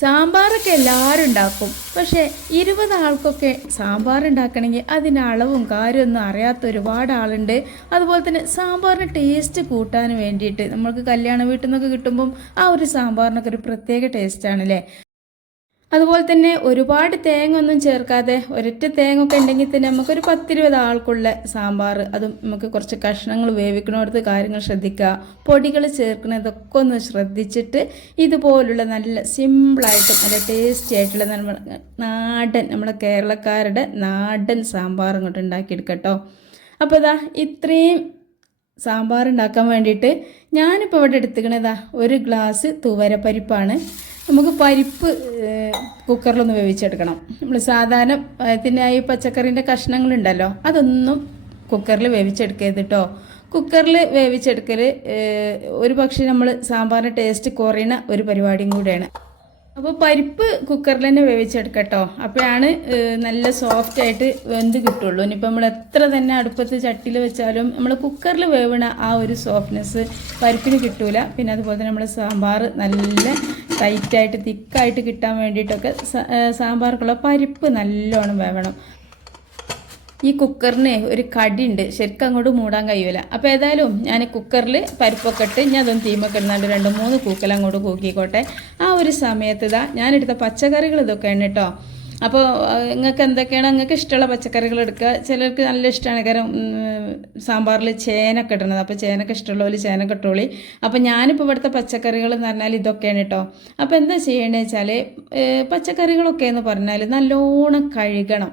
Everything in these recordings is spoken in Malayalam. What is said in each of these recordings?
സാമ്പാറൊക്കെ എല്ലാവരും ഉണ്ടാക്കും. പക്ഷേ ഇരുപത് ആൾക്കൊക്കെ സാമ്പാർ ഉണ്ടാക്കണമെങ്കിൽ അതിന്റെ അളവും കാര്യമൊന്നും അറിയാത്ത ഒരുപാട് ആളുണ്ട്. അതുപോലെ തന്നെ സാമ്പാറിന് ടേസ്റ്റ് കൂട്ടാൻ വേണ്ടിയിട്ട് നമ്മൾക്ക് കല്യാണ വീട്ടിൽ നിന്നൊക്കെ കിട്ടുമ്പം ആ ഒരു സാമ്പാറിനൊക്കെ ഒരു പ്രത്യേക ടേസ്റ്റാണല്ലേ അതുപോലെ തന്നെ ഒരുപാട് തേങ്ങ ഒന്നും ചേർക്കാതെ ഒരൊറ്റ തേങ്ങ ഒക്കെ ഉണ്ടെങ്കിൽ തന്നെ നമുക്കൊരു പത്തിരുപത് ആൾക്കുള്ള സാമ്പാർ അതും നമുക്ക് കുറച്ച് കഷ്ണങ്ങൾ വേവിക്കണോടത്ത് കാര്യങ്ങൾ ശ്രദ്ധിക്കുക. പൊടികൾ ചേർക്കുന്നതൊക്കെ ഒന്ന് ശ്രദ്ധിച്ചിട്ട് ഇതുപോലുള്ള നല്ല സിമ്പിളായിട്ടും നല്ല ടേസ്റ്റി ആയിട്ടുള്ള നമ്മൾ നാടൻ നമ്മുടെ കേരളക്കാരുടെ നാടൻ സാമ്പാർ ഇങ്ങോട്ട് ഉണ്ടാക്കിയെടുക്കട്ടോ അപ്പോൾ ഇതാ ഇത്രയും സാമ്പാർ ഉണ്ടാക്കാൻ വേണ്ടിയിട്ട് ഞാനിപ്പോൾ ഇവിടെ എടുത്തുക്കണതാ ഒരു ഗ്ലാസ് തുവരപ്പരിപ്പാണ്. നമുക്ക് പരിപ്പ് കുക്കറിലൊന്ന് വേവിച്ചെടുക്കണം. നമ്മൾ സാധാരണ പഴത്തിനായി പച്ചക്കറീന്റെ കഷ്ണങ്ങളുണ്ടല്ലോ അതൊന്നും കുക്കറിൽ വേവിച്ചെടുക്കരുത് കേട്ടോ കുക്കറിൽ വേവിച്ചെടുക്കൽ ഒരു പക്ഷേ നമ്മൾ സാമ്പാറിന്റെ ടേസ്റ്റ് കുറയുന്ന ഒരു പരിപാടിയും കൂടെയാണ്. അപ്പോൾ പരിപ്പ് കുക്കറിൽ തന്നെ വേവിച്ചെടുക്കട്ടോ. അപ്പോഴാണ് നല്ല സോഫ്റ്റ് ആയിട്ട് വെന്ത് കിട്ടുള്ളൂ. ഇനിയിപ്പോൾ നമ്മൾ എത്ര തന്നെ അടുപ്പത്ത് ചട്ടിയിൽ വെച്ചാലും നമ്മൾ കുക്കറിൽ വേവണ ആ ഒരു സോഫ്റ്റ്നെസ് പരിപ്പിന് കിട്ടൂല. പിന്നെ അതുപോലെ തന്നെ നമ്മൾ സാമ്പാർ നല്ല ടൈറ്റായിട്ട് തിക്കായിട്ട് കിട്ടാൻ വേണ്ടിയിട്ടൊക്കെ സാമ്പാർക്കുള്ള പരിപ്പ് നല്ലോണം വേവണം. ഈ കുക്കറിന് ഒരു കടിയുണ്ട്. ശരിക്കും അങ്ങോട്ട് മൂടാൻ കഴിയൂല. അപ്പോൾ ഏതായാലും ഞാൻ കുക്കറിൽ പരിപ്പൊക്കെ ഇട്ട് ഞാൻ അതൊന്ന് തീമൊക്കെ ഇടുന്നുണ്ട് രണ്ട് മൂന്ന് കൂക്കൽ അങ്ങോട്ട് കൂക്കിക്കോട്ടെ. ആ ഒരു സമയത്ത് ഇതാ ഞാനെടുത്ത പച്ചക്കറികൾ ഇതൊക്കെയാണ് കേട്ടോ. അപ്പോൾ നിങ്ങൾക്ക് എന്തൊക്കെയാണ്? നിങ്ങൾക്ക് ഇഷ്ടമുള്ള പച്ചക്കറികൾ എടുക്കുക. ചിലർക്ക് നല്ല ഇഷ്ടമാണ്. കാരണം സാമ്പാറിൽ ചേനൊക്കെ ഇടണത്. അപ്പോൾ ചേനൊക്കെ ഇഷ്ടമുള്ളവർ ചേന ഇട്ടോളി. അപ്പോൾ ഞാനിപ്പോൾ ഇവിടുത്തെ പച്ചക്കറികൾ എന്ന് പറഞ്ഞാൽ ഇതൊക്കെയാണ് കേട്ടോ. അപ്പോൾ എന്താ ചെയ്യേണ്ടത് വെച്ചാൽ പച്ചക്കറികളൊക്കെ എന്ന് പറഞ്ഞാൽ നല്ലോണം കഴുകണം.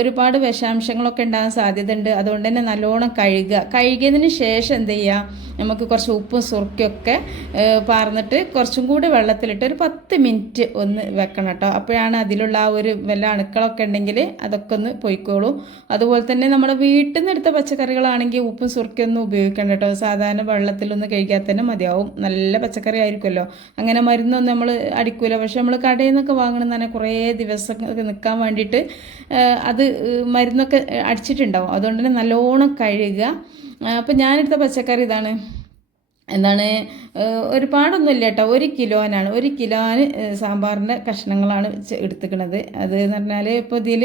ഒരുപാട് വിഷാംശങ്ങളൊക്കെ ഉണ്ടാകാൻ സാധ്യതയുണ്ട്. അതുകൊണ്ട് തന്നെ നല്ലോണം കഴുകുക. കഴുകിയതിന് ശേഷം എന്ത് ചെയ്യുക? നമുക്ക് കുറച്ച് ഉപ്പും സുറുക്കിയൊക്കെ പാർന്നിട്ട് കുറച്ചും കൂടി വെള്ളത്തിലിട്ട് ഒരു പത്ത് മിനിറ്റ് ഒന്ന് വെക്കണം കേട്ടോ. അപ്പോഴാണ് അതിലുള്ള ആ ഒരു വല്ല അണുക്കളൊക്കെ ഉണ്ടെങ്കിൽ അതൊക്കെ ഒന്ന് പൊയ്ക്കോളൂ. അതുപോലെ തന്നെ നമ്മുടെ വീട്ടിൽ നിന്ന് എടുത്ത പച്ചക്കറികളാണെങ്കിൽ ഉപ്പും സുറുക്കിയൊന്നും ഉപയോഗിക്കണ്ട കേട്ടോ. സാധാരണ വെള്ളത്തിലൊന്ന് കഴുകിയാൽ തന്നെ മതിയാവും. നല്ല പച്ചക്കറി ആയിരിക്കുമല്ലോ. അങ്ങനെ മരുന്നൊന്നും നമ്മൾ അടിക്കൂല. പക്ഷെ നമ്മൾ കടയിൽ നിന്നൊക്കെ വാങ്ങണം തന്നെ കുറേ ദിവസം നിൽക്കാൻ വേണ്ടിയിട്ട് അത് മരുന്നൊക്കെ അടിച്ചിട്ടുണ്ടാവും. അതുകൊണ്ട് തന്നെ നല്ലോണം കഴുകുക. അപ്പം ഞാനെടുത്ത പച്ചക്കറി ഇതാണ്. എന്താണ് ഒരുപാടൊന്നും ഒരുപാടൊന്നുമില്ല കേട്ടോ. ഒരു കിലോനാണ് ഒരു കിലോന് സാമ്പാറിന്റെ കഷ്ണങ്ങളാണ് എടുത്തിക്കണത്. അത് എന്ന് പറഞ്ഞാൽ ഇപ്പോൾ ഇതിൽ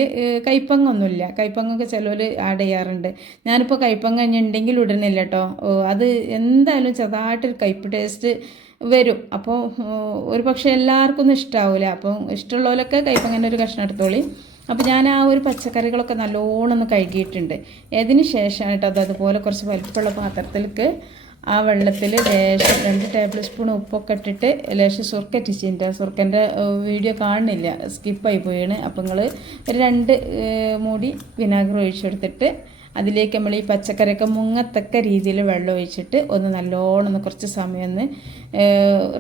കൈപ്പങ്ങൊന്നുമില്ല. കൈപ്പങ്ങൊക്കെ ചിലവർ ആഡ് ചെയ്യാറുണ്ട്. ഞാനിപ്പോൾ കൈപ്പങ്ങ ഉണ്ടെങ്കിൽ ഇടുന്നില്ല കേട്ടോ. അത് എന്തായാലും ചെറുതായിട്ടൊരു കയ്പ്പ് ടേസ്റ്റ് വരും. അപ്പോൾ ഒരു പക്ഷേ എല്ലാവർക്കും ഒന്നും ഇഷ്ടാവില്ല അപ്പോൾ ഇഷ്ടമുള്ളവരൊക്കെ കൈപ്പങ്ങനെ ഒരു കഷ്ണം എടുത്തോളി. അപ്പോൾ ഞാൻ ആ ഒരു പച്ചക്കറികളൊക്കെ നല്ലോണം ഒന്ന് കഴുകിയിട്ടുണ്ട്. അതിന് ശേഷമായിട്ട് അത് അതുപോലെ കുറച്ച് വലിപ്പമുള്ള പാത്രത്തിലേക്ക് ആ വെള്ളത്തിൽ ലേശം രണ്ട് ടേബിൾ സ്പൂൺ ഉപ്പൊക്കെ ഇട്ടിട്ട് ലേശം സുർക്ക ഇറ്റിച്ചിട്ടുണ്ട് സുർക്കന്റെ വീഡിയോ കാണുന്നില്ല. സ്കിപ്പായി പോയാണ്. അപ്പോൾ നിങ്ങൾ ഒരു രണ്ട് മൂടി വിനാഗിർ ഒഴിച്ചെടുത്തിട്ട് അതിലേക്ക് നമ്മൾ ഈ പച്ചക്കറിയൊക്കെ മുങ്ങത്തക്ക രീതിയിൽ വെള്ളം ഒഴിച്ചിട്ട് ഒന്ന് നല്ലോണം ഒന്ന് കുറച്ച് സമയം ഒന്ന്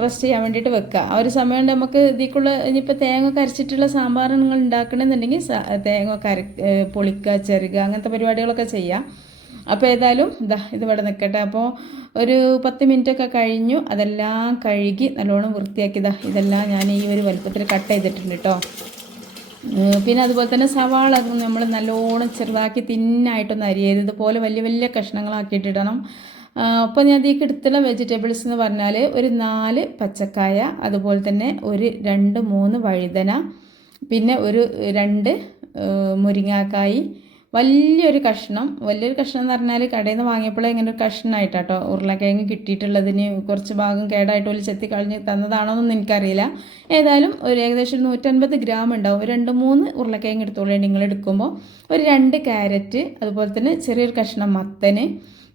റെസ്റ്റ് ചെയ്യാൻ വേണ്ടിയിട്ട് വെക്കുക. ആ ഒരു സമയം കൊണ്ട് നമുക്ക് ഇതിക്കുള്ള ഇനിയിപ്പോൾ തേങ്ങ കരച്ചിട്ടുള്ള സാമ്പാർ നിങ്ങൾ ഉണ്ടാക്കണമെന്നുണ്ടെങ്കിൽ തേങ്ങ കര പൊളിക്കുക ചെറുക അങ്ങനത്തെ പരിപാടികളൊക്കെ ചെയ്യാം. അപ്പോൾ ഏതായാലും ഇതാ ഇത് ഇവിടെ നിൽക്കട്ടെ അപ്പോൾ ഒരു പത്ത് മിനിറ്റ് ഒക്കെ കഴിഞ്ഞു. അതെല്ലാം കഴുകി നല്ലോണം വൃത്തിയാക്കി. വൃത്തിയാക്കിയതാ ഇതെല്ലാം ഞാൻ ഈ ഒരു വലുപ്പത്തിൽ കട്ട് ചെയ്തിട്ടുണ്ട് കേട്ടോ പിന്നെ അതുപോലെ തന്നെ സവാള നമ്മൾ നല്ലോണം ചെറുതാക്കി തിന്നായിട്ടൊന്ന് അരിയരുത്. ഇതുപോലെ വലിയ വലിയ കഷ്ണങ്ങളാക്കിയിട്ടിടണം. അപ്പോൾ ഞാൻ ഇതിലേക്ക് എടുത്തുള്ള വെജിറ്റബിൾസ് എന്ന് പറഞ്ഞാൽ ഒരു നാല് പച്ചക്കായ അതുപോലെ തന്നെ ഒരു രണ്ട് മൂന്ന് വഴുതന പിന്നെ ഒരു രണ്ട് മുരിങ്ങാക്കായി വലിയൊരു കഷ്ണം. വലിയൊരു കഷ്ണം എന്ന് പറഞ്ഞാൽ കടയിൽ നിന്ന് വാങ്ങിയപ്പോഴേ ഇങ്ങനെ ഒരു കഷ്ണമായിട്ടാട്ടോ ഉരുളക്കിഴങ്ങ് കിട്ടിയിട്ടുള്ളതിന് കുറച്ച് ഭാഗം കേടായിട്ട് ഒരു ചെത്തി കളഞ്ഞ് തന്നതാണോ എന്നൊന്നും എനിക്കറിയില്ല. ഏതായാലും ഒരു ഏകദേശം നൂറ്റൻപത് ഗ്രാം ഉണ്ടാവും. ഒരു രണ്ട് മൂന്ന് ഉരുളക്കിഴങ്ങ് എടുത്തോളൂ നിങ്ങൾ എടുക്കുമ്പോൾ ഒരു രണ്ട് ക്യാരറ്റ് അതുപോലെ തന്നെ ചെറിയൊരു കഷ്ണം മത്തന്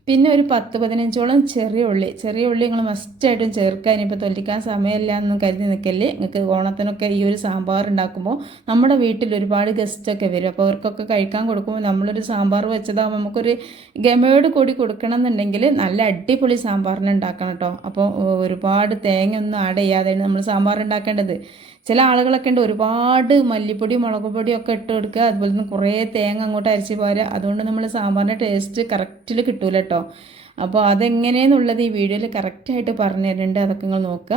പിന്നെ ഒരു പത്ത് പതിനഞ്ചോളം ചെറിയ ഉള്ളി. ചെറിയ ഉള്ളി നിങ്ങൾ മസ്റ്റായിട്ടും ചേർക്കുക ഇനിയിപ്പോൾ തൊല്ലിക്കാൻ സമയമില്ല എന്ന് കരുതി നിൽക്കല്ലേ നിങ്ങൾക്ക് ഓണത്തിനൊക്കെ ഈ ഒരു സാമ്പാർ ഉണ്ടാക്കുമ്പോൾ നമ്മുടെ വീട്ടിൽ ഒരുപാട് ഗസ്റ്റൊക്കെ വരും. അപ്പോൾ അവർക്കൊക്കെ കഴിക്കാൻ കൊടുക്കുമ്പോൾ നമ്മളൊരു സാമ്പാർ വെച്ചതാകുമ്പോൾ നമുക്കൊരു ഗമയോട് കൂടി കൊടുക്കണം എന്നുണ്ടെങ്കിൽ നല്ല അടിപൊളി സാമ്പാറിന് ഉണ്ടാക്കണം കേട്ടോ. അപ്പോൾ ഒരുപാട് തേങ്ങ ഒന്നും ആഡ് ചെയ്യാതെയാണ് നമ്മൾ സാമ്പാർ ഉണ്ടാക്കേണ്ടത്. ചില ആളുകളൊക്കെ ഉണ്ട് ഒരുപാട് മല്ലിപ്പൊടി മുളക് പൊടിയും ഒക്കെ ഇട്ട് കൊടുക്കുക. അതുപോലെ തന്നെ കുറേ തേങ്ങ അങ്ങോട്ട് അരച്ച് പോരുക. അതുകൊണ്ട് നമ്മൾ സാമ്പാറിന്റെ ടേസ്റ്റ് കറക്റ്റിൽ കിട്ടൂല കേട്ടോ. അപ്പോൾ അതെങ്ങനെയെന്നുള്ളത് ഈ വീഡിയോയിൽ കറക്റ്റായിട്ട് പറഞ്ഞു തരുന്നുണ്ട് അതൊക്കെ നിങ്ങൾ നോക്കുക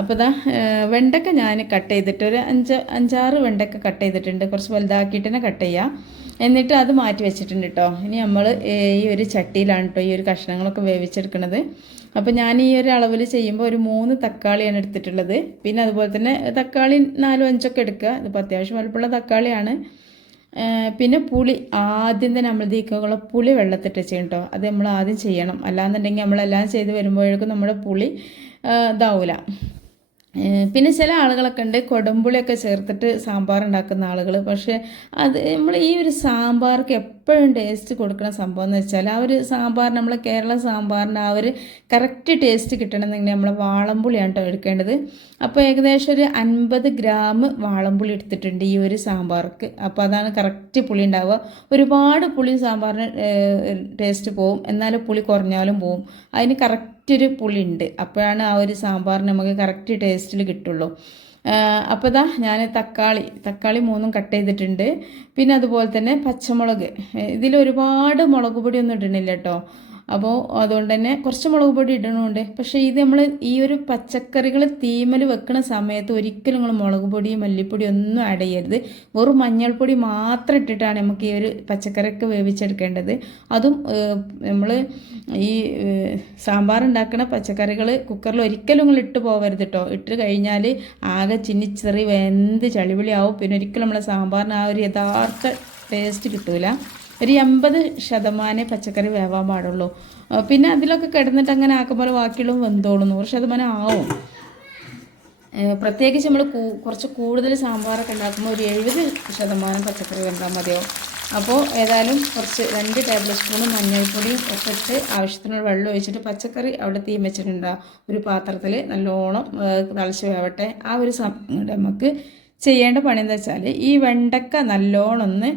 അപ്പോൾ ഇതാ വെണ്ടക്ക ഞാൻ കട്ട് ചെയ്തിട്ട് ഒരു അഞ്ച് അഞ്ചാറ് വെണ്ടക്ക കട്ട് ചെയ്തിട്ടുണ്ട്. കുറച്ച് വലുതാക്കിയിട്ട് തന്നെ കട്ട് ചെയ്യുക എന്നിട്ട് അത് മാറ്റി വെച്ചിട്ടുണ്ട് കേട്ടോ ഇനി നമ്മൾ ഈ ഒരു ചട്ടിയിലാണ് കേട്ടോ ഈ ഒരു കഷ്ണങ്ങളൊക്കെ വേവിച്ചെടുക്കുന്നത് അപ്പോൾ ഞാൻ ഈ ഒരു അളവിൽ ചെയ്യുമ്പോൾ ഒരു മൂന്ന് തക്കാളിയാണ് എടുത്തിട്ടുള്ളത്. പിന്നെ അതുപോലെ തന്നെ തക്കാളി നാലും അഞ്ചൊക്കെ എടുക്കുക. ഇതിപ്പോൾ അത്യാവശ്യം വലുപ്പമുള്ള തക്കാളിയാണ്. പിന്നെ പുളി ആദ്യം തന്നെ നമ്മൾ ഇതിക്കുള്ള പുളി വെള്ളത്തിട്ട് ചെയ്യും കേട്ടോ. അത് നമ്മൾ ആദ്യം ചെയ്യണം. അല്ലാന്നുണ്ടെങ്കിൽ നമ്മളെല്ലാം ചെയ്ത് വരുമ്പോഴേക്കും നമ്മുടെ പുളി ഇതാവൂല. പിന്നെ ചില ആളുകളൊക്കെ ഉണ്ട് കൊടമ്പുളിയൊക്കെ ചേർത്തിട്ട് സാമ്പാർ ഉണ്ടാക്കുന്ന ആളുകൾ പക്ഷേ അത് നമ്മൾ ഈ ഒരു സാമ്പാർക്ക് എപ്പോഴും ടേസ്റ്റ് കൊടുക്കുന്ന സംഭവം എന്ന് വെച്ചാൽ ആ ഒരു സാമ്പാർ നമ്മൾ കേരള സാമ്പാറിന്റെ ആ ഒരു കറക്റ്റ് ടേസ്റ്റ് കിട്ടണമെന്നുണ്ടെങ്കിൽ നമ്മൾ വാളംപുളിയാണ് കേട്ടോ എടുക്കേണ്ടത്. അപ്പോൾ ഏകദേശം ഒരു അൻപത് ഗ്രാം വാളംപുളി എടുത്തിട്ടുണ്ട് ഈ ഒരു സാമ്പാർക്ക്. അപ്പോൾ അതാണ് കറക്റ്റ് പുളി ഉണ്ടാവുക. ഒരുപാട് പുളി സാമ്പാറിന് ടേസ്റ്റ് പോവും. എന്നാലും പുളി കുറഞ്ഞാലും പോവും. അതിന് കറക്റ്റ് ഒരു പുളി ഉണ്ട് അപ്പോഴാണ് ആ ഒരു സാമ്പാറിന് നമുക്ക് കറക്റ്റ് ടേസ്റ്റിൽ കിട്ടുള്ളൂ. അപ്പോൾ ഇതാ ഞാൻ തക്കാളി തക്കാളി മൂന്നും കട്ട് ചെയ്തിട്ടുണ്ട്. പിന്നെ അതുപോലെ തന്നെ പച്ചമുളക്. ഇതിൽ ഒരുപാട് മുളക് പൊടിയൊന്നും ഇടണില്ല കേട്ടോ അപ്പോൾ അതുകൊണ്ട് തന്നെ കുറച്ച് മുളക് പൊടി ഇടണമുണ്ട് പക്ഷേ ഇത് നമ്മൾ ഈ ഒരു പച്ചക്കറികൾ തീമൽ വെക്കുന്ന സമയത്ത് ഒരിക്കലും നിങ്ങൾ മുളക് പൊടി മല്ലിപ്പൊടി ഒന്നും ആഡ് ചെയ്യരുത്. വെറും മഞ്ഞൾപ്പൊടി മാത്രം ഇട്ടിട്ടാണ് നമുക്ക് ഈ ഒരു പച്ചക്കറിയൊക്കെ വേവിച്ചെടുക്കേണ്ടത്. അതും നമ്മൾ ഈ സാമ്പാർ ഉണ്ടാക്കുന്ന പച്ചക്കറികൾ കുക്കറിൽ ഒരിക്കലും നിങ്ങൾ ഇട്ട് പോകരുത് കേട്ടോ ഇട്ട് കഴിഞ്ഞാൽ ആകെ ചിന്നിച്ചെറി വെന്ത് ചളിവിളിയാവും പിന്നെ ഒരിക്കലും നമ്മളെ സാമ്പാറിന് ആ ഒരു യഥാർത്ഥ ടേസ്റ്റ് കിട്ടൂല. ഒരു എൺപത് ശതമാനമേ പച്ചക്കറി വേവാൻ പാടുള്ളൂ. പിന്നെ അതിലൊക്കെ കിടന്നിട്ട് അങ്ങനെ ആക്കുമ്പോൾ ബാക്കിയുള്ളതും വെന്തോളും. നൂറ് ശതമാനം ആവും. പ്രത്യേകിച്ച് നമ്മൾ കുറച്ച് കൂടുതൽ സാമ്പാറൊക്കെ ഉണ്ടാക്കുമ്പോൾ ഒരു എഴുപത് ശതമാനം പച്ചക്കറി വെന്താൽ മതിയാവും. അപ്പോൾ ഏതായാലും കുറച്ച് രണ്ട് ടേബിൾ സ്പൂൺ മഞ്ഞൾപ്പൊടിയും ഒക്കെ ഇട്ട് ആവശ്യത്തിനുള്ള വെള്ളം ഒഴിച്ചിട്ട് പച്ചക്കറി അവിടെ തീ വെച്ചിട്ടുണ്ട്. ഒരു പാത്രത്തിൽ നല്ലോണം തിളച്ച് വേവട്ടെ. ആ ഒരു സമയം നമുക്ക് ചെയ്യേണ്ട പണി എന്താ വെച്ചാൽ ഈ വെണ്ടക്ക നല്ലോണം ഒന്ന്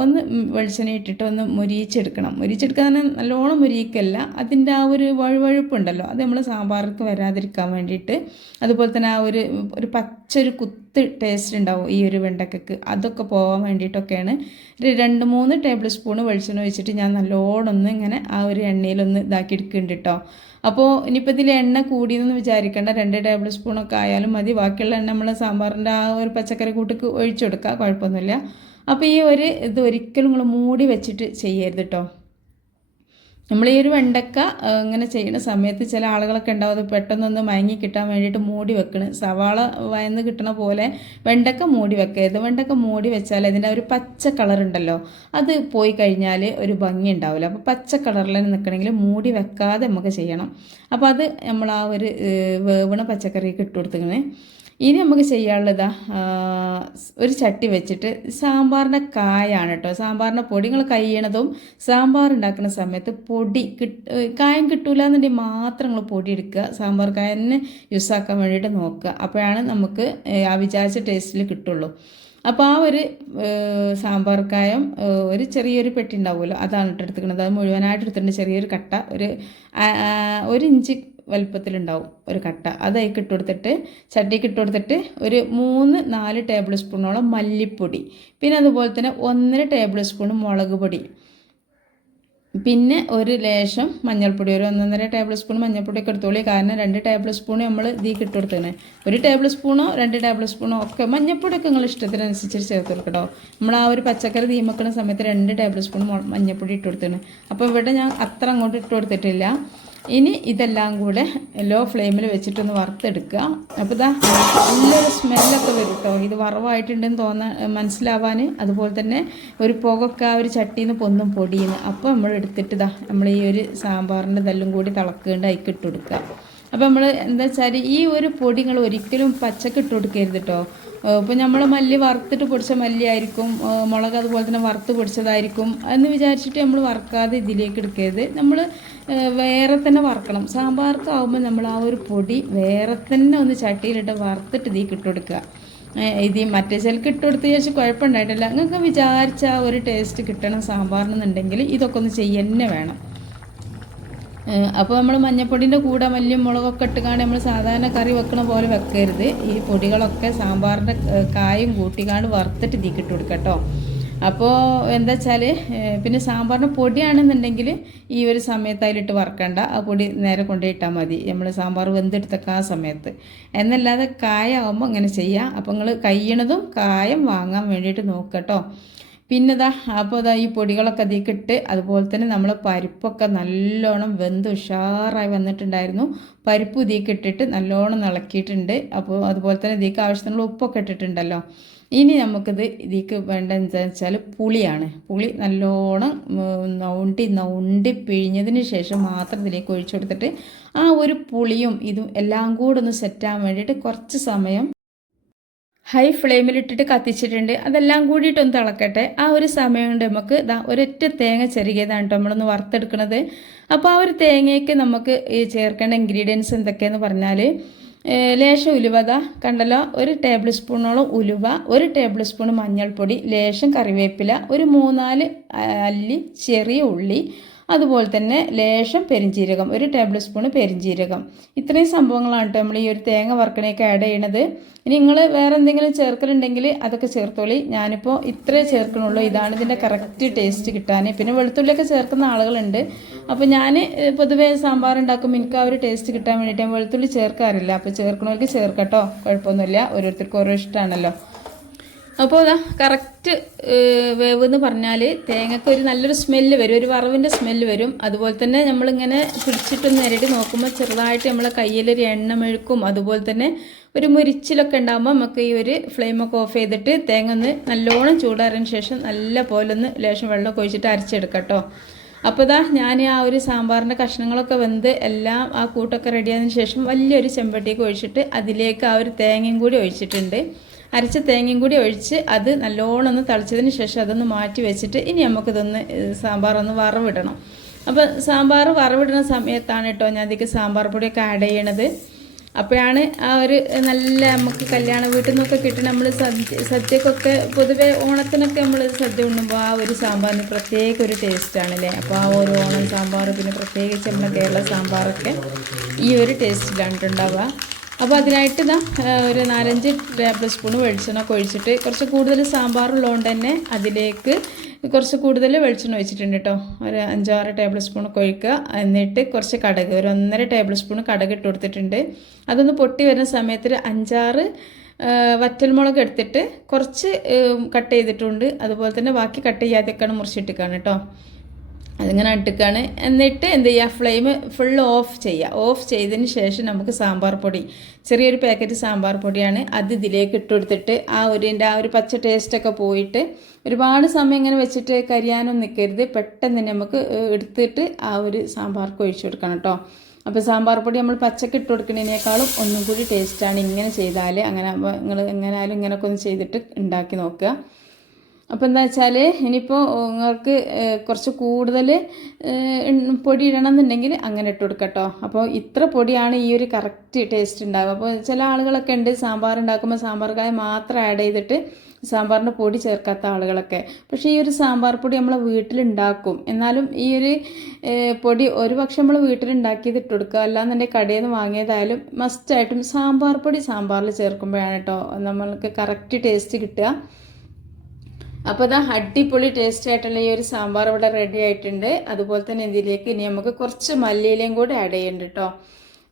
ഒന്ന് വെളിച്ചെണ്ണ ഇട്ടിട്ട് ഒന്ന് മുരിയിച്ചെടുക്കണം. മുരിയിച്ചെടുക്കാൻ നല്ലോണം മുരിയിക്കല്ല അതിന്റെ ആ ഒരു വഴുവഴുപ്പുണ്ടല്ലോ അത് നമ്മൾ സാമ്പാർക്ക് വരാതിരിക്കാൻ വേണ്ടിയിട്ട് അതുപോലെ തന്നെ ആ ഒരു ഒരു പച്ചൊരു കുത്ത് ടേസ്റ്റ് ഉണ്ടാവും ഈ ഒരു വെണ്ടക്കക്ക്. അതൊക്കെ പോകാൻ വേണ്ടിയിട്ടൊക്കെയാണ് ഒരു രണ്ട് മൂന്ന് ടേബിൾ സ്പൂൺ വെളിച്ചെണ്ണ ഒഴിച്ചിട്ട് ഞാൻ നല്ലോണം ഒന്ന് ഇങ്ങനെ ആ ഒരു എണ്ണയിലൊന്ന് ഇതാക്കി എടുക്കുന്നുണ്ട് കേട്ടോ അപ്പോൾ ഇനിയിപ്പോൾ ഇതിൽ എണ്ണ കൂടിയെന്ന് വിചാരിക്കേണ്ട. രണ്ട് ടേബിൾ സ്പൂണൊക്കെ ആയാലും മതി. ബാക്കിയുള്ള എണ്ണ നമ്മൾ സാമ്പാറിന്റെ ആ ഒരു പച്ചക്കറി കൂട്ടിക്ക് ഒഴിച്ചു കൊടുക്കുക കുഴപ്പമൊന്നുമില്ല. അപ്പോൾ ഈ ഒരു ഇത് ഒരിക്കലും നിങ്ങൾ മൂടി വെച്ചിട്ട് ചെയ്യരുത് കേട്ടോ നമ്മൾ ഈ ഒരു വെണ്ടക്ക ഇങ്ങനെ ചെയ്യുന്ന സമയത്ത് ചില ആളുകളൊക്കെ ഉണ്ടാവും അത് പെട്ടെന്നൊന്ന് മയങ്ങി കിട്ടാൻ വേണ്ടിയിട്ട് മൂടി വെക്കണം. സവാള വയന്ന് കിട്ടണ പോലെ വെണ്ടക്ക മൂടി വെക്കുക വെക്കരുത് വെണ്ടക്ക മൂടി വെച്ചാൽ അതിന്റെ ഒരു പച്ച കളർ ഉണ്ടല്ലോ അത് പോയി കഴിഞ്ഞാൽ ഒരു ഭംഗി ഉണ്ടാവില്ല. അപ്പോൾ പച്ച കളറിൽ നിൽക്കണമെങ്കിൽ മൂടി വെക്കാതെ നമുക്ക് ചെയ്യണം. അപ്പോൾ അത് നമ്മൾ ആ ഒരു വേവണ പച്ചക്കറിക്ക് ഇട്ട് കൊടുത്തിങ്ങനെ ഇനി നമുക്ക് ചെയ്യാനുള്ളതാ ഒരു ചട്ടി വെച്ചിട്ട് സാമ്പാറിന്റെ കായാണ് കേട്ടോ സാമ്പാറിന്റെ പൊടി നിങ്ങൾ കയ്യണതും സാമ്പാർ ഉണ്ടാക്കുന്ന സമയത്ത് പൊടി കിട്ട് കായം കിട്ടൂല എന്നുണ്ടെങ്കിൽ മാത്രം നിങ്ങൾ പൊടി എടുക്കുക. സാമ്പാർ കായ തന്നെ യൂസ് ആക്കാൻ വേണ്ടിയിട്ട് നോക്കുക. അപ്പോഴാണ് നമുക്ക് ആ വിചാരിച്ച ടേസ്റ്റിൽ കിട്ടുള്ളൂ. അപ്പോൾ ആ ഒരു സാമ്പാർ കായം ഒരു ചെറിയൊരു പെട്ടി ഉണ്ടാവുമല്ലോ അതാണ് ഇട്ടെടുത്തിരിക്കുന്നത് അത് മുഴുവനായിട്ട് എടുത്തിട്ടുണ്ട് ചെറിയൊരു കട്ട ഒരു ഒരു ഇഞ്ച് വലുപ്പത്തിലുണ്ടാവും. ഒരു കട്ട. അത് അതിലേക്ക് ഇട്ട് കൊടുത്തിട്ട് ചട്ടിക്ക് ഇട്ട് കൊടുത്തിട്ട് ഒരു മൂന്ന് നാല് ടേബിൾ സ്പൂണോളം മല്ലിപ്പൊടി. പിന്നെ അതുപോലെ തന്നെ ഒന്നര ടേബിൾ സ്പൂൺ മുളക് പൊടി. പിന്നെ ഒരു ലേശം മഞ്ഞൾപ്പൊടി. ഒരു ഒന്നൊന്നര ടേബിൾ സ്പൂൺ മഞ്ഞൾപ്പൊടി ഒക്കെ എടുത്തോളി. കാരണം രണ്ട് ടേബിൾ സ്പൂൺ നമ്മൾ ഇതീ കിട്ടുകൊടുത്തേനെ ഒരു ടേബിൾ സ്പൂണോ രണ്ട് ടേബിൾ സ്പൂണോ ഒക്കെ മഞ്ഞൾപ്പൊടി ഒക്കെ നിങ്ങൾ ഇഷ്ടത്തിനനുസരിച്ച് ചേർത്ത് കൊടുക്കട്ടോ. നമ്മൾ ആ ഒരു പച്ചക്കറി തീമക്കുന്ന സമയത്ത് രണ്ട് ടേബിൾ സ്പൂൺ മഞ്ഞൾപ്പൊടി ഇട്ട് കൊടുത്തേണ് അപ്പോൾ ഇവിടെ ഞാൻ അത്ര അങ്ങോട്ട് ഇട്ട് കൊടുത്തിട്ടില്ല. ഇനി ഇതെല്ലാം കൂടെ ലോ ഫ്ലെയിമിൽ വെച്ചിട്ടൊന്ന് വറുത്തെടുക്കുക. അപ്പോൾ ഇതാ നല്ലൊരു സ്മെല്ലൊക്കെ വരും കേട്ടോ ഇത് വറവായിട്ടുണ്ടെന്ന് തോന്നാൻ മനസ്സിലാവാൻ അതുപോലെ തന്നെ ഒരു പുകയൊക്കെ ആ ഒരു ചട്ടിയിൽ നിന്ന് പൊന്നും പൊടിയിൽ നിന്ന് അപ്പോൾ നമ്മൾ എടുത്തിട്ട് ഇതാ നമ്മൾ ഈ ഒരു സാമ്പാറിന്റെ ഇതെല്ലാം കൂടി തിളക്കേണ്ട അതിക്കിട്ടെടുക്കുക അപ്പോൾ നമ്മൾ എന്താ വെച്ചാൽ ഈ ഒരു പൊടി നിങ്ങൾ ഒരിക്കലും പച്ചക്ക് ഇട്ട് കൊടുക്കരുത് കേട്ടോ ഇപ്പോൾ നമ്മൾ മല്ലി വറുത്തിട്ട് പൊടിച്ച മല്ലിയായിരിക്കും മുളക് അതുപോലെ തന്നെ വറുത്ത് പൊടിച്ചതായിരിക്കും എന്ന് വിചാരിച്ചിട്ട് നമ്മൾ വറുക്കാതെ ഇതിലേക്ക് എടുക്കരുത്. നമ്മൾ വേറെ തന്നെ വറക്കണം. സാമ്പാർക്ക് ആകുമ്പോൾ നമ്മൾ ആ ഒരു പൊടി വേറെ തന്നെ ഒന്ന് ചട്ടിയിലിട്ട് വറുത്തിട്ട് ഇതിലേക്ക് ഇട്ട് കൊടുക്കുക. ഇത് മറ്റേ ചിലക്ക് ഇട്ട് കൊടുത്ത് ചോദിച്ചാൽ കുഴപ്പമുണ്ടായിട്ടില്ല. നിങ്ങൾക്ക് വിചാരിച്ച ആ ഒരു ടേസ്റ്റ് കിട്ടണം സാമ്പാറിനെന്നുണ്ടെങ്കിൽ ഇതൊക്കെ ഒന്ന് ചെയ്യന്നെ വേണം. അപ്പോൾ നമ്മൾ മഞ്ഞപ്പൊടിന്റെ കൂടെ മല്ലിയും മുളകൊക്കെ ഇട്ടുകാണ്ട് നമ്മൾ സാധാരണ കറി വെക്കണ പോലെ വെക്കരുത്. ഈ പൊടികളൊക്കെ സാമ്പാറിന്റെ കായും കൂട്ടിക്കാണ്ട് വറുത്തിട്ട് തീക്കിട്ട് കൊടുക്കുക കേട്ടോ അപ്പോൾ എന്താ വെച്ചാൽ പിന്നെ സാമ്പാറിന്റെ പൊടിയാണെന്നുണ്ടെങ്കിൽ ഈ ഒരു സമയത്ത് അതിലിട്ട് വറക്കണ്ട. ആ പൊടി നേരെ കൊണ്ടുപോയിട്ടാൽ മതി. നമ്മൾ സാമ്പാർ വെന്തെടുത്തൊക്കെ ആ സമയത്ത്. എന്നല്ലാതെ കായ ആകുമ്പോൾ അങ്ങനെ ചെയ്യാം. അപ്പോൾ നിങ്ങൾ കഴിയണതും കായം വാങ്ങാൻ വേണ്ടിയിട്ട് നോക്കുക കേട്ടോ പിന്നെ ഇതാ അപ്പോൾ ഇതാ ഈ പൊടികളൊക്കെ അതിക്കിട്ട് അതുപോലെ തന്നെ നമ്മൾ പരിപ്പൊക്കെ നല്ലോണം വെന്ത് ഉഷാറായി വന്നിട്ടുണ്ടായിരുന്നു. പരിപ്പ് ഇതിക്കിട്ടിട്ട് നല്ലോണം ഇളക്കിയിട്ടുണ്ട് അപ്പോൾ അതുപോലെ തന്നെ ഇതിക്ക് ആവശ്യത്തിനുള്ള ഉപ്പൊക്കെ ഇട്ടിട്ടുണ്ടല്ലോ. ഇനി നമുക്കിത് ഇതിക്ക് വേണ്ട വെച്ചാൽ പുളിയാണ്. പുളി നല്ലോണം നൗണ്ടി നൗണ്ടി പിഴിഞ്ഞതിന് ശേഷം മാത്രം ഇതിലേക്ക് ഒഴിച്ചു കൊടുത്തിട്ട് ആ ഒരു പുളിയും ഇതും എല്ലാം കൂടെ ഒന്ന് സെറ്റാൻ വേണ്ടിയിട്ട് കുറച്ച് സമയം ഹൈ ഫ്ലെയിമിൽ ഇട്ടിട്ട് കത്തിച്ചിട്ടുണ്ട്. അതെല്ലാം കൂടിയിട്ടൊന്ന് തിളക്കട്ടെ. ആ ഒരു സമയം കൊണ്ട് നമുക്ക് ഇതാ ഒരൊറ്റ തേങ്ങ ചെറുകിയതാണ് കേട്ടോ നമ്മളൊന്ന് വറുത്തെടുക്കുന്നത് അപ്പോൾ ആ ഒരു തേങ്ങയ്ക്ക് നമുക്ക് ചേർക്കേണ്ട ഇൻഗ്രീഡിയൻസ് എന്തൊക്കെയെന്ന് പറഞ്ഞാൽ ലേശം ഉലുവത കണ്ടല്ലോ. ഒരു ടേബിൾ സ്പൂണോളം ഉലുവ ഒരു ടേബിൾ സ്പൂൺ മഞ്ഞൾപ്പൊടി ലേശം കറിവേപ്പില ഒരു മൂന്നാൽ അല്ലി ചെറിയ ഉള്ളി അതുപോലെ തന്നെ ലേശം പെരിഞ്ചീരകം ഒരു ടേബിൾ സ്പൂൺ പെരിഞ്ചീരകം. ഇത്രയും സംഭവങ്ങളാണ് കേട്ടോ നമ്മൾ ഈ ഒരു തേങ്ങ വറുക്കണേക്ക് ആഡ് ചെയ്യണത്. ഇനി നിങ്ങൾ വേറെ എന്തെങ്കിലും ചേർക്കലുണ്ടെങ്കിൽ അതൊക്കെ ചേർത്തോളി. ഞാനിപ്പോൾ ഇത്രേ ചേർക്കണുള്ളൂ. ഇതാണ് ഇതിന്റെ കറക്റ്റ് ടേസ്റ്റ് കിട്ടാൻ പിന്നെ വെളുത്തുള്ളിയൊക്കെ ചേർക്കുന്ന ആളുകളുണ്ട്. അപ്പോൾ ഞാൻ പൊതുവേ സാമ്പാർ ഉണ്ടാക്കുമ്പോൾ എനിക്ക് ആ ഒരു ടേസ്റ്റ് കിട്ടാൻ വേണ്ടിയിട്ട് ഞാൻ വെളുത്തുള്ളി ചേർക്കാറില്ല. അപ്പോൾ ചേർക്കണവർക്ക് ചേർക്കട്ടോ. കുഴപ്പമൊന്നുമില്ല. ഓരോരുത്തർക്കും ഓരോ ഇഷ്ടമാണല്ലോ അപ്പോൾ അതാ കറക്റ്റ് വേവ് എന്ന് പറഞ്ഞാൽ തേങ്ങയ്ക്ക് ഒരു നല്ലൊരു സ്മെല്ല് വരും ഒരു വറവിന്റെ സ്മെല്ല് വരും. അതുപോലെ തന്നെ നമ്മളിങ്ങനെ പിടിച്ചിട്ടൊന്ന് നേരിട്ട് നോക്കുമ്പോൾ ചെറുതായിട്ട് നമ്മളെ കയ്യിലൊരു എണ്ണമെഴുക്കും അതുപോലെ തന്നെ ഒരു മുരിച്ചിലൊക്കെ ഉണ്ടാകുമ്പോൾ നമുക്ക് ഈ ഒരു ഫ്ലെയിമൊക്കെ ഓഫ് ചെയ്തിട്ട് തേങ്ങ ഒന്ന് നല്ലോണം ചൂടാറിന് ശേഷം നല്ല പോലെ ഒന്ന് ലേശം വെള്ളമൊക്കെ ഒഴിച്ചിട്ട് അരച്ചെടുക്കട്ടോ. അപ്പോൾ ഇതാ ഞാൻ ആ ഒരു സാമ്പാറിന്റെ കഷ്ണങ്ങളൊക്കെ വെന്ത് എല്ലാം ആ കൂട്ടൊക്കെ റെഡിയായതിനു ശേഷം വലിയൊരു ചെമ്പട്ടിയൊക്കെ ഒഴിച്ചിട്ട് അതിലേക്ക് ആ ഒരു തേങ്ങയും കൂടി ഒഴിച്ചിട്ടുണ്ട്. അരച്ച തേങ്ങയും കൂടി ഒഴിച്ച് അത് നല്ലോണം ഒന്ന് തളിച്ചതിന് ശേഷം അതൊന്ന് മാറ്റി വെച്ചിട്ട് ഇനി നമുക്കിതൊന്ന് സാമ്പാർ ഒന്ന് വറവിടണം. അപ്പോൾ സാമ്പാർ വറവിടുന്ന സമയത്താണ് കേട്ടോ ഞാൻ അതിലേക്ക് സാമ്പാർ പൊടിയൊക്കെ ആഡ് ചെയ്യണത്. അപ്പോഴാണ് ആ ഒരു നല്ല നമുക്ക് കല്യാണ വീട്ടിൽ നിന്നൊക്കെ കിട്ടുന്ന നമ്മൾ സദ്യ സദ്യക്കൊക്കെ പൊതുവെ ഓണത്തിനൊക്കെ നമ്മൾ സദ്യ ഉണ്ണുമ്പോൾ ആ ഒരു സാമ്പാറിന് പ്രത്യേക ഒരു ടേസ്റ്റാണല്ലേ അപ്പോൾ ആ ഒരു ഓണം സാമ്പാർ പിന്നെ പ്രത്യേകിച്ച് നമ്മുടെ കേരള സാമ്പാറൊക്കെ ഈ ഒരു ടേസ്റ്റിലാണ് ഉണ്ടാവുക. അപ്പോൾ അതിനായിട്ട് ഇതാ ഒരു നാലഞ്ച് ടേബിൾ സ്പൂൺ വെളിച്ചെണ്ണ ഒഴിച്ചിട്ട് കുറച്ച് കൂടുതൽ സാമ്പാറുള്ളതുകൊണ്ട് തന്നെ അതിലേക്ക് കുറച്ച് കൂടുതൽ വെളിച്ചെണ്ണ ഒഴിച്ചിട്ടുണ്ട് കേട്ടോ. ഒരു അഞ്ചാറ് ടേബിൾ സ്പൂൺ ഒഴിക്കുക. എന്നിട്ട് കുറച്ച് കടക് ഒരു ഒന്നര ടേബിൾ സ്പൂൺ കടക് ഇട്ട് കൊടുത്തിട്ടുണ്ട്. അതൊന്ന് പൊട്ടി വരുന്ന സമയത്ത് ഒരു അഞ്ചാറ് വറ്റൽമുളക് എടുത്തിട്ട് കുറച്ച് കട്ട് ചെയ്തിട്ടുണ്ട്. അതുപോലെ തന്നെ ബാക്കി കട്ട് ചെയ്യാതെയൊക്കെയാണ് മുറിച്ചിട്ടിക്കാണ് കേട്ടോ. അതിങ്ങനെ ഇട്ടിക്കാണ്. എന്നിട്ട് എന്ത് ചെയ്യുക? ഫ്ലെയിം ഫുൾ ഓഫ് ചെയ്യുക. ഓഫ് ചെയ്തതിന് ശേഷം നമുക്ക് സാമ്പാർ പൊടി. ചെറിയൊരു പാക്കറ്റ് സാമ്പാർ പൊടിയാണ് അത് ഇതിലേക്ക് ഇട്ട് കൊടുത്തിട്ട് ആ ഒരു ആ ഒരു പച്ച ടേസ്റ്റൊക്കെ പോയിട്ട് ഒരുപാട് സമയം ഇങ്ങനെ വെച്ചിട്ട് കരിയാനൊന്നും നിൽക്കരുത്. പെട്ടെന്ന് തന്നെ നമുക്ക് എടുത്തിട്ട് ആ ഒരു സാമ്പാർക്ക് ഒഴിച്ചു കൊടുക്കണം കേട്ടോ. അപ്പോൾ സാമ്പാർ പൊടി നമ്മൾ പച്ചക്ക് ഇട്ട് കൊടുക്കുന്നതിനേക്കാളും ഒന്നും കൂടി ടേസ്റ്റാണ് ഇങ്ങനെ ചെയ്താൽ അങ്ങനെ നിങ്ങൾ എങ്ങനെയാലും ഇങ്ങനെയൊക്കെ ഒന്ന് ചെയ്തിട്ട് ഉണ്ടാക്കി നോക്കുക. അപ്പോൾ എന്താ വെച്ചാൽ ഇനിയിപ്പോൾ നിങ്ങൾക്ക് കുറച്ച് കൂടുതൽ പൊടി ഇടണം എന്നുണ്ടെങ്കിൽ അങ്ങനെ ഇട്ട് കൊടുക്കട്ടോ. അപ്പോൾ ഇത്ര പൊടിയാണ് ഈ ഒരു കറക്റ്റ് ടേസ്റ്റ് ഉണ്ടാകുക അപ്പോൾ ചില ആളുകളൊക്കെ ഉണ്ട് സാമ്പാർ ഉണ്ടാക്കുമ്പോൾ സാമ്പാർ കായ മാത്രം ആഡ് ചെയ്തിട്ട് സാമ്പാറിന്റെ പൊടി ചേർക്കാത്ത ആളുകളൊക്കെ. പക്ഷേ ഈ ഒരു സാമ്പാർ പൊടി നമ്മൾ വീട്ടിലുണ്ടാക്കും. എന്നാലും ഈ ഒരു പൊടി ഒരു പക്ഷെ നമ്മൾ വീട്ടിലുണ്ടാക്കിയത് ഇട്ട് കൊടുക്കുക. അല്ലാന്നുണ്ടെങ്കിൽ കടയിൽ നിന്ന് വാങ്ങിയതായാലും മസ്റ്റായിട്ടും സാമ്പാർ പൊടി സാമ്പാറിൽ ചേർക്കുമ്പോഴാണ് കേട്ടോ നമ്മൾക്ക് കറക്റ്റ് ടേസ്റ്റ് കിട്ടുക. അപ്പോൾ ഇതാ അടിപൊളി ടേസ്റ്റ് ആയിട്ടുള്ള ഈ ഒരു സാമ്പാർ ഇവിടെ റെഡി ആയിട്ടുണ്ട്. അതുപോലെ തന്നെ ഇതിലേക്ക് ഇനി നമുക്ക് കുറച്ച് മല്ലിയിലയും കൂടി ആഡ് ചെയ്യുന്നുണ്ട് കേട്ടോ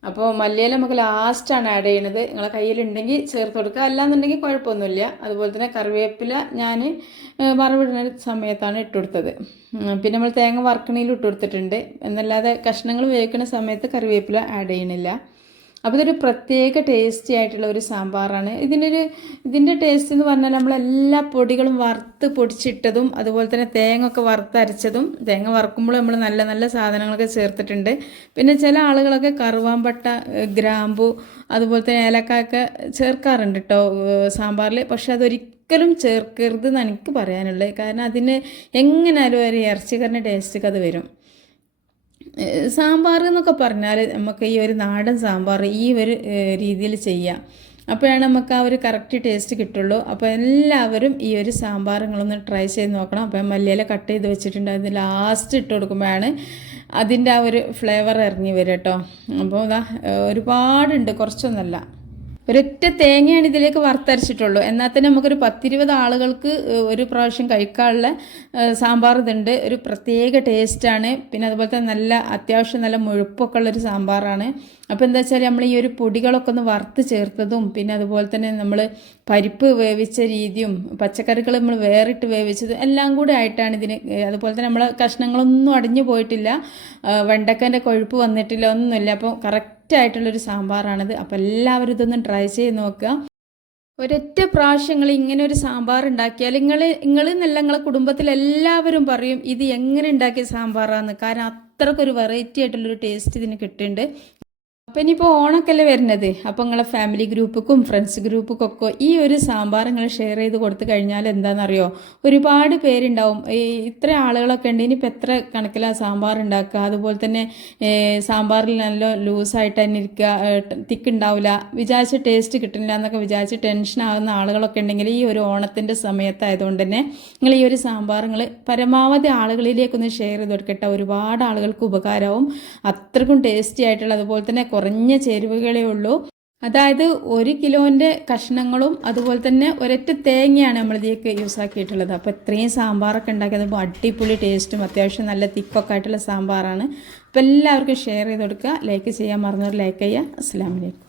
അപ്പോൾ മല്ലിയില നമുക്ക് ലാസ്റ്റാണ് ആഡ് ചെയ്യണത്. നിങ്ങളെ കയ്യിലുണ്ടെങ്കിൽ ചേർത്ത് കൊടുക്കുക. അല്ലാന്നുണ്ടെങ്കിൽ കുഴപ്പമൊന്നുമില്ല. അതുപോലെ തന്നെ കറിവേപ്പില ഞാൻ വറവിടുന്ന സമയത്താണ് ഇട്ടുകൊടുത്തത് പിന്നെ നമ്മൾ തേങ്ങ വറക്കണയിൽ ഇട്ടുകൊടുത്തിട്ടുണ്ട് എന്നല്ലാതെ കഷ്ണങ്ങൾ വേവിക്കുന്ന സമയത്ത് കറിവേപ്പില ആഡ് ചെയ്യണില്ല. അപ്പോൾ ഇതൊരു പ്രത്യേക ടേസ്റ്റി ആയിട്ടുള്ള ഒരു സാമ്പാറാണ്. ഇതിനൊരു ഇതിന്റെ ടേസ്റ്റ് എന്ന് പറഞ്ഞാൽ നമ്മൾ എല്ലാ പൊടികളും വറുത്ത് പൊടിച്ചിട്ടതും അതുപോലെ തന്നെ തേങ്ങ ഒക്കെ വറുത്തരച്ചതും തേങ്ങ വറുക്കുമ്പോൾ നമ്മൾ നല്ല നല്ല സാധനങ്ങളൊക്കെ ചേർത്തിട്ടുണ്ട്. പിന്നെ ചില ആളുകളൊക്കെ കറുവാമ്പട്ട ഗ്രാമ്പു അതുപോലെ തന്നെ ഏലക്കായൊക്കെ ചേർക്കാറുണ്ട് കേട്ടോ സാമ്പാറിൽ. പക്ഷെ അതൊരിക്കലും ചേർക്കരുത് എന്ന് എനിക്ക് പറയാനുള്ളത്. കാരണം അതിന് എങ്ങനെയാലും ഒരു ഇറച്ചിക്കറിന്റെ ടേസ്റ്റ് അത് വരും. സാമ്പാർ എന്നൊക്കെ പറഞ്ഞാൽ നമുക്ക് ഈ ഒരു നാടൻ സാമ്പാർ ഈ ഒരു രീതിയിൽ ചെയ്യാം. അപ്പോഴാണ് നമുക്ക് ആ ഒരു കറക്റ്റ് ടേസ്റ്റ് കിട്ടുള്ളൂ. അപ്പോൾ എല്ലാവരും ഈ ഒരു സാമ്പാർ നിങ്ങളൊന്ന് ട്രൈ ചെയ്ത് നോക്കണം. അപ്പോൾ മല്ലിയില കട്ട് ചെയ്ത് വെച്ചിട്ടുണ്ട്. അതിന് ലാസ്റ്റ് ഇട്ട് കൊടുക്കുമ്പോഴാണ് അതിന്റെ ആ ഒരു ഫ്ലേവർ ഇറങ്ങി വരും കേട്ടോ അപ്പോൾ ഒരുപാടുണ്ട്. കുറച്ചൊന്നല്ല. ഒരൊറ്റ തേങ്ങയാണ് ഇതിലേക്ക് വറുത്തരച്ചിട്ടുള്ളൂ. എന്നാൽ തന്നെ നമുക്കൊരു പത്തിരുപത് ആളുകൾക്ക് ഒരു പ്രാവശ്യം കഴിക്കാനുള്ള സാമ്പാർ ഇതുണ്ട്. ഒരു പ്രത്യേക ടേസ്റ്റാണ്. പിന്നെ അതുപോലെ തന്നെ നല്ല അത്യാവശ്യം നല്ല മുഴുപ്പൊക്കെ ഉള്ളൊരു സാമ്പാറാണ്. അപ്പോൾ എന്താ വെച്ചാൽ നമ്മൾ ഈ ഒരു പൊടികളൊക്കെ ഒന്ന് വറുത്ത് ചേർത്തതും പിന്നെ അതുപോലെ തന്നെ നമ്മൾ പരിപ്പ് വേവിച്ച രീതിയും പച്ചക്കറികൾ നമ്മൾ വേറിട്ട് വേവിച്ചത് എല്ലാം കൂടെ ആയിട്ടാണ് ഇതിന് അതുപോലെ തന്നെ നമ്മൾ കഷ്ണങ്ങളൊന്നും അടിഞ്ഞു പോയിട്ടില്ല. വെണ്ടക്കന്റെ കൊഴുപ്പ് വന്നിട്ടില്ല ഒന്നുമില്ല. അപ്പോൾ കറക്റ്റ് ആയിട്ടുള്ളൊരു സാമ്പാറാണിത്. അപ്പോൾ എല്ലാവരും ഇതൊന്ന് ട്രൈ ചെയ്ത് നോക്കുക. ഒരൊറ്റ പ്രാവശ്യം നിങ്ങൾ ഇങ്ങനെ ഒരു സാമ്പാർ ഉണ്ടാക്കിയാൽ നിങ്ങൾ നിങ്ങൾ എന്നല്ല നിങ്ങളെ കുടുംബത്തിലെല്ലാവരും പറയും ഇത് എങ്ങനെ ഉണ്ടാക്കിയ സാമ്പാറാന്ന്? കാരണം അത്രക്കൊരു വെറൈറ്റി ആയിട്ടുള്ളൊരു ടേസ്റ്റ് ഇതിന് കിട്ടുന്നുണ്ട് അപ്പം ഇനിയിപ്പോൾ അല്ലേ വരുന്നത്? അപ്പോൾ നിങ്ങളെ ഫാമിലി ഗ്രൂപ്പുക്കും ഫ്രണ്ട്സ് ഗ്രൂപ്പുക്കൊക്കെ ഈ ഒരു സാമ്പാർ നിങ്ങൾ ഷെയർ ചെയ്ത് കൊടുത്തു കഴിഞ്ഞാൽ എന്താണെന്നറിയോ? ഒരുപാട് പേരുണ്ടാവും. ഈ ഇത്ര ആളുകളൊക്കെ ഉണ്ട്. ഇനിയിപ്പോൾ എത്ര കണക്കിലാണ് സാമ്പാർ ഉണ്ടാക്കുക? അതുപോലെ തന്നെ സാമ്പാറിൽ നല്ല ലൂസായിട്ട് തന്നെ ഇരിക്കുക തിക്ക് ഉണ്ടാവില്ല വിചാരിച്ച ടേസ്റ്റ് കിട്ടുന്നില്ല എന്നൊക്കെ വിചാരിച്ച് ടെൻഷൻ ആകുന്ന ആളുകളൊക്കെ ഉണ്ടെങ്കിൽ ഈ ഒരു ഓണത്തിന്റെ സമയത്തായതുകൊണ്ട് തന്നെ നിങ്ങൾ ഈ ഒരു സാമ്പാർ നിങ്ങൾ പരമാവധി ആളുകളിലേക്കൊന്ന് ഷെയർ ചെയ്ത് കൊടുക്കട്ടെ. ഒരുപാട് ആളുകൾക്ക് ഉപകാരവും അത്രക്കും ടേസ്റ്റി ആയിട്ടുള്ള അതുപോലെ തന്നെ കുറഞ്ഞ ചേരുവകളേ ഉള്ളൂ. അതായത് ഒരു കിലോന്റെ കഷ്ണങ്ങളും അതുപോലെ തന്നെ ഒരൊറ്റ തേങ്ങയാണ് നമ്മൾ ഇതിലേക്ക് യൂസ് ആക്കിയിട്ടുള്ളത്. അപ്പോൾ ഇത്രയും സാമ്പാറൊക്കെ ഉണ്ടാക്കിയത് അടിപൊളി ടേസ്റ്റും അത്യാവശ്യം നല്ല തിക്കൊക്കെ ആയിട്ടുള്ള സാമ്പാറാണ്. അപ്പോൾ എല്ലാവർക്കും ഷെയർ ചെയ്ത് കൊടുക്കുക. ലൈക്ക് ചെയ്യാൻ മറന്നവർ ലൈക്ക് ചെയ്യുക. അസ്സാം വലൈക്കും